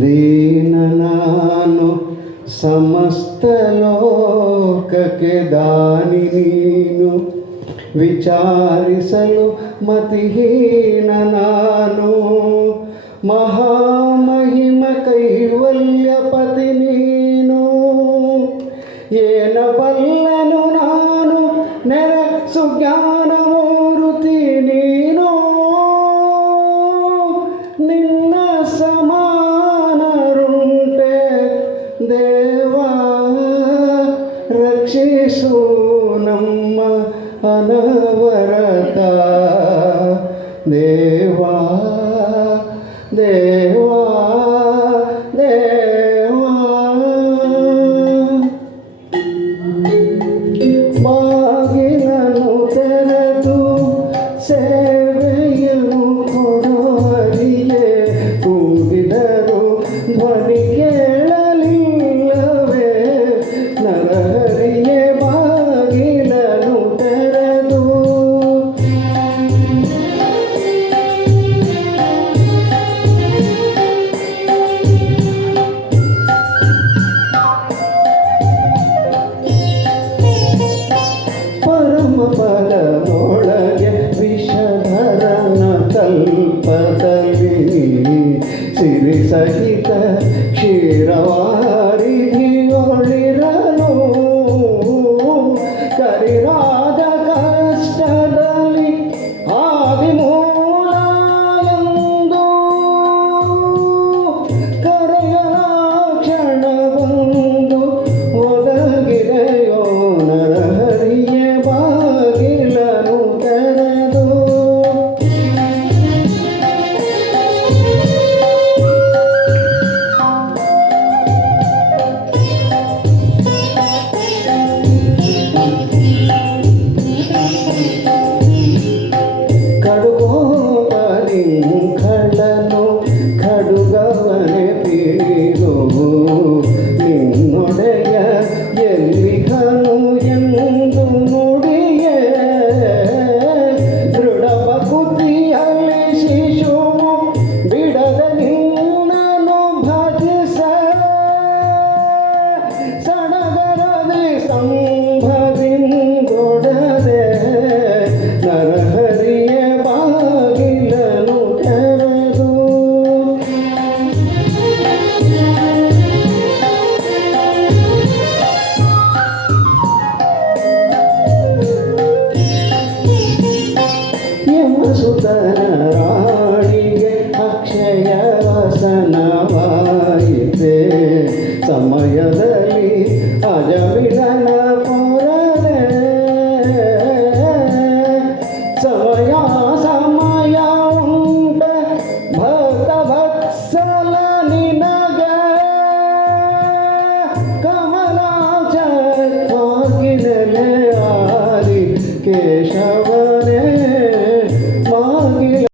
ದೀನ ನಾನು ಸಮಸ್ತ ಲೋಕಕ್ಕೆ ದಾನಿ ನೀನು ವಿಚಾರಿಸಲು ಮತಿಹೀನ ನಾನು ಮಹಾಮಹಿಮ ಕೈವಲ್ಯ ಪತಿ ನೀನು ಏನ ಬಲ್ಲನು ನಾನು ನೆರಸು ಜ್ಞಾನ ರಕ್ಷಿಸು ನಮ್ಮ ಅನವರತ ದೇವಾ. కల్పతలి సిరి సహిత క్షీరవా ಸಡಗರದಿ ನರಹರಿಯ ಬಾಗಿಲನು ತೆರೆದು. ಯಮಸುತನ ರಾಣಿಗೆ ಅಕ್ಷಯ ವಸನವಾಯಿತೆ